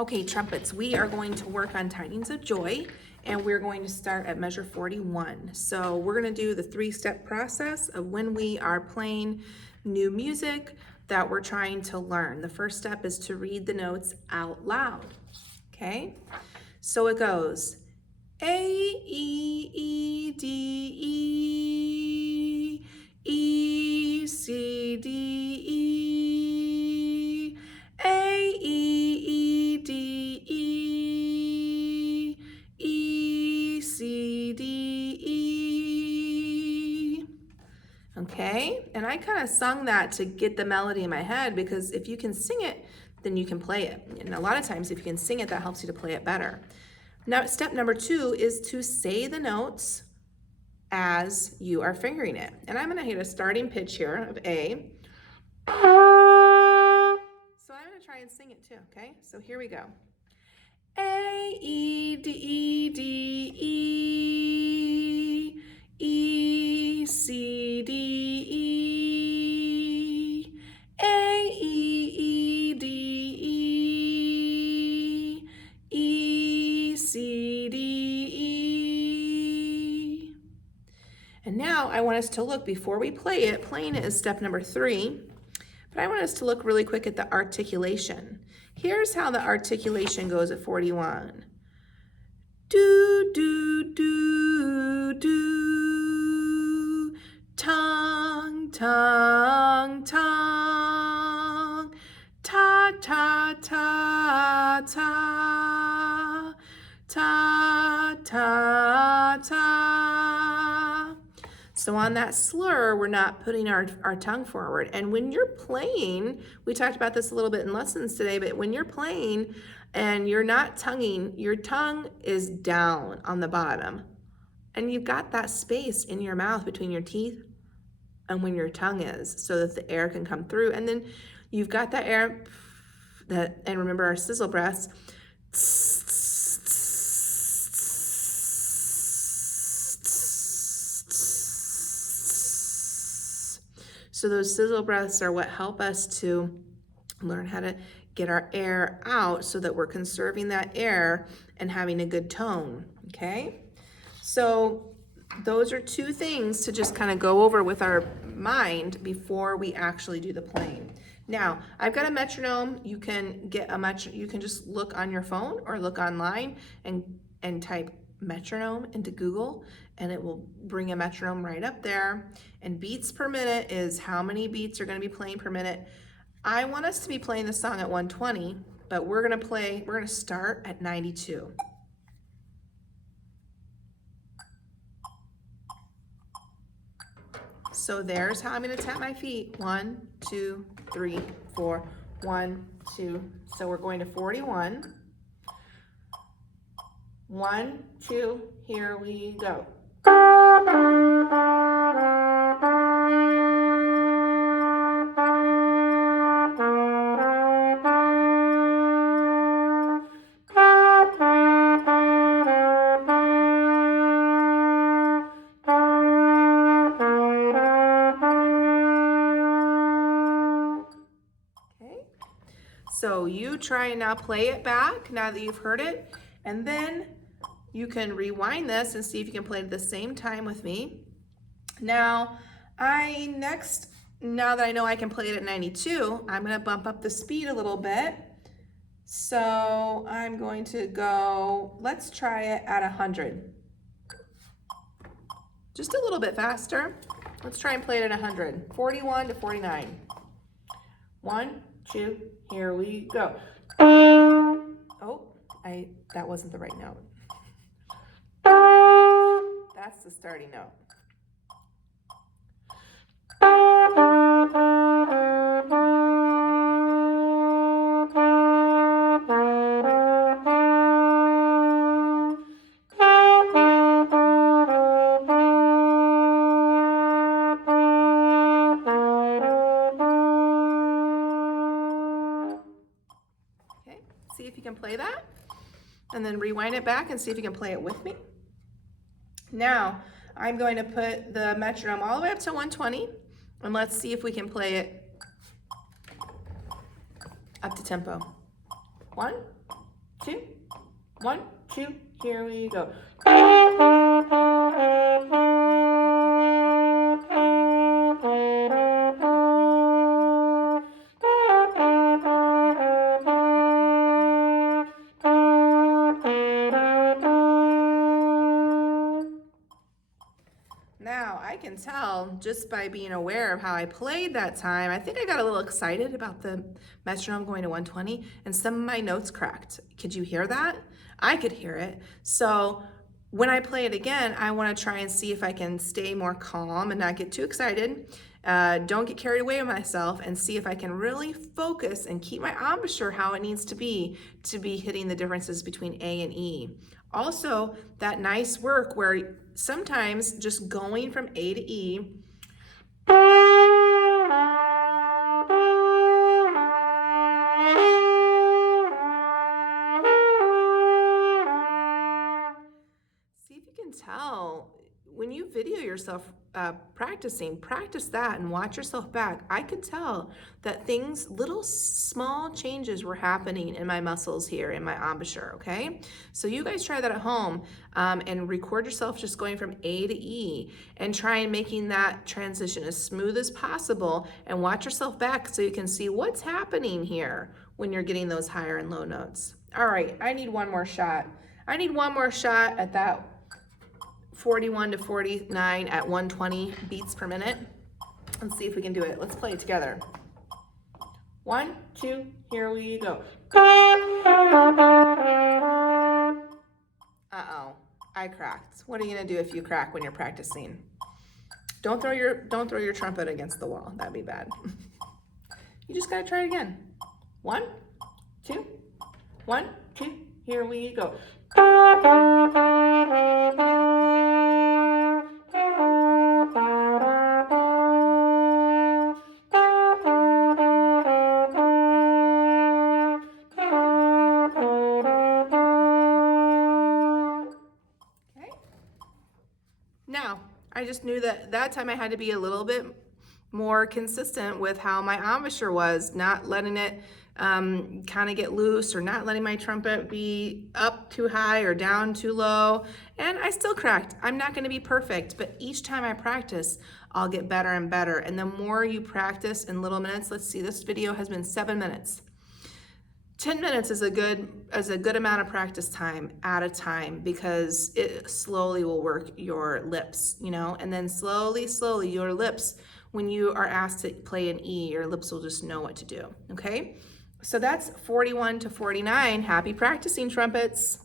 Okay, trumpets, we are going to work on Tidings of Joy, and we're going to start at measure 41. So we're going to do the three-step process of when we are playing new music that we're trying to learn. The first step is to read the notes out loud, okay? So it goes A, E, E, D, E, E, C, D, E, A, E, E, D, E, E, C, D, E. Okay, and I kind of sung that to get the melody in my head, because if you can sing it, then you can play it. And a lot of times if you can sing it, that helps you to play it better. Now, step number 2 is to say the notes as you are fingering it. And I'm gonna hit a starting pitch here of A. So I'm gonna try and sing it too, okay? So here we go. A, E, D, E, D, E, E, C, D, E, A, E, E, D, E, E, C, D, E. And now I want us to look, before we play it, playing it is step number 3, but I want us to look really quick at the articulation. Here's how the articulation goes at 41. Do, do, do, do, tongue, tongue, tongue, ta, ta, ta, ta, ta, ta, ta. So on that slur, we're not putting our tongue forward. And when you're playing, we talked about this a little bit in lessons today, but when you're playing and you're not tonguing, your tongue is down on the bottom. And you've got that space in your mouth between your teeth and when your tongue is, so that the air can come through. And then you've got that air, and remember our sizzle breaths. So those sizzle breaths are what help us to learn how to get our air out, so that we're conserving that air and having a good tone, okay? So those are 2 things to just kind of go over with our mind before we actually do the playing. Now, I've got a metronome. You can get a you can just look on your phone or look online and type metronome into Google, and it will bring a metronome right up there. And beats per minute is how many beats are going to be playing per minute. I want us to be playing the song at 120, but we're going to start at 92. So there's how I'm going to tap my feet. 1, 2, 3, 4, 1, 2. So we're going to 41. 1, 2, here we go. Okay, so you try and now play it back now that you've heard it, and then you can rewind this and see if you can play it at the same time with me. Now, now that I know I can play it at 92, I'm gonna bump up the speed a little bit. So I'm going to go, let's try it at 100. Just a little bit faster. Let's try and play it at 100. 41 to 49. 1, 2, here we go. Oh, that wasn't the right note. That's the starting note. Okay, see if you can play that, and then rewind it back and see if you can play it with me. Now, I'm going to put the metronome all the way up to 120, and let's see if we can play it up to tempo. 1, 2, 1, 2, here we go. Now, I can tell just by being aware of how I played that time, I think I got a little excited about the metronome going to 120 and some of my notes cracked. Could you hear that? I could hear it. So when I play it again, I want to try and see if I can stay more calm and not get too excited. Don't get carried away with myself, and see if I can really focus and keep my embouchure how it needs to be hitting the differences between A and E. Also, that nice work where sometimes just going from A to E see if you can tell when you video yourself practice that and watch yourself back. I could tell that little small changes were happening in my muscles here in my embouchure, okay? So you guys try that at home and record yourself just going from A to E and try and making that transition as smooth as possible, and watch yourself back so you can see what's happening here when you're getting those higher and low notes. All right, I need one more shot. I need one more shot at that 41 to 49 at 120 beats per minute. Let's see if we can do it. Let's play it together. 1, 2, here we go. Uh-oh, I cracked. What are you gonna do if you crack when you're practicing? Don't throw your trumpet against the wall. That'd be bad. You just gotta try it again. 1, 2, 1, 2, here we go. Now, I just knew that time I had to be a little bit more consistent with how my embouchure was, not letting it kind of get loose, or not letting my trumpet be up too high or down too low. And I still cracked. I'm not going to be perfect, but each time I practice, I'll get better and better. And the more you practice in little minutes, let's see, this video has been 7 minutes. 10 minutes is a good amount of practice time at a time, because it slowly will work your lips, and then slowly your lips, when you are asked to play an E, your lips will just know what to do, okay? So that's 41 to 49. Happy practicing, trumpets.